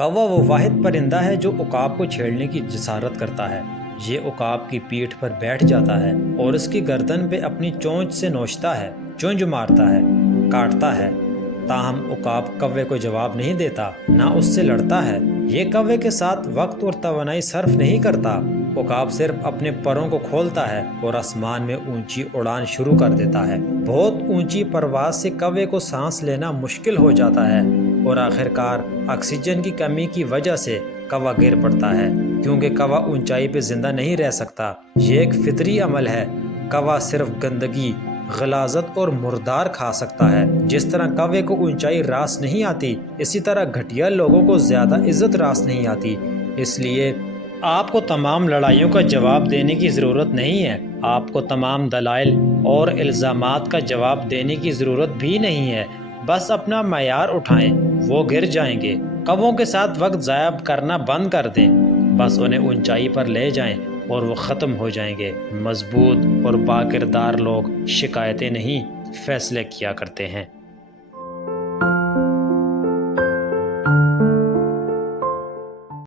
کوا وہ واحد پرندہ ہے جو عقاب کو چھیڑنے کی جسارت کرتا ہے۔ یہ عقاب کی پیٹھ پر بیٹھ جاتا ہے اور اس کی گردن پہ اپنی چونچ سے نوچتا ہے، چونچ مارتا ہے، کاٹتا ہے۔ تاہم عقاب کوے کو جواب نہیں دیتا، نہ اس سے لڑتا ہے۔ یہ کوے کے ساتھ وقت اور توانائی صرف نہیں کرتا۔ عقاب صرف اپنے پروں کو کھولتا ہے اور آسمان میں اونچی اڑان شروع کر دیتا ہے۔ بہت اونچی پرواز سے کوے کو سانس لینا مشکل ہو جاتا ہے اور آخرکار آکسیجن کی کمی کی وجہ سے کوا گر پڑتا ہے، کیونکہ کوا اونچائی پہ زندہ نہیں رہ سکتا۔ یہ ایک فطری عمل ہے۔ کوا صرف گندگی، غلاظت اور مردار کھا سکتا ہے۔ جس طرح کوے کو اونچائی راس نہیں آتی، اسی طرح گھٹیا لوگوں کو زیادہ عزت راس نہیں آتی۔ اس لیے آپ کو تمام لڑائیوں کا جواب دینے کی ضرورت نہیں ہے۔ آپ کو تمام دلائل اور الزامات کا جواب دینے کی ضرورت بھی نہیں ہے۔ بس اپنا معیار اٹھائیں، وہ گر جائیں گے۔ کووں کے ساتھ وقت ضائع کرنا بند کر دیں، بس انہیں اونچائی پر لے جائیں اور وہ ختم ہو جائیں گے۔ مضبوط اور باکردار لوگ شکایتیں نہیں، فیصلے کیا کرتے ہیں۔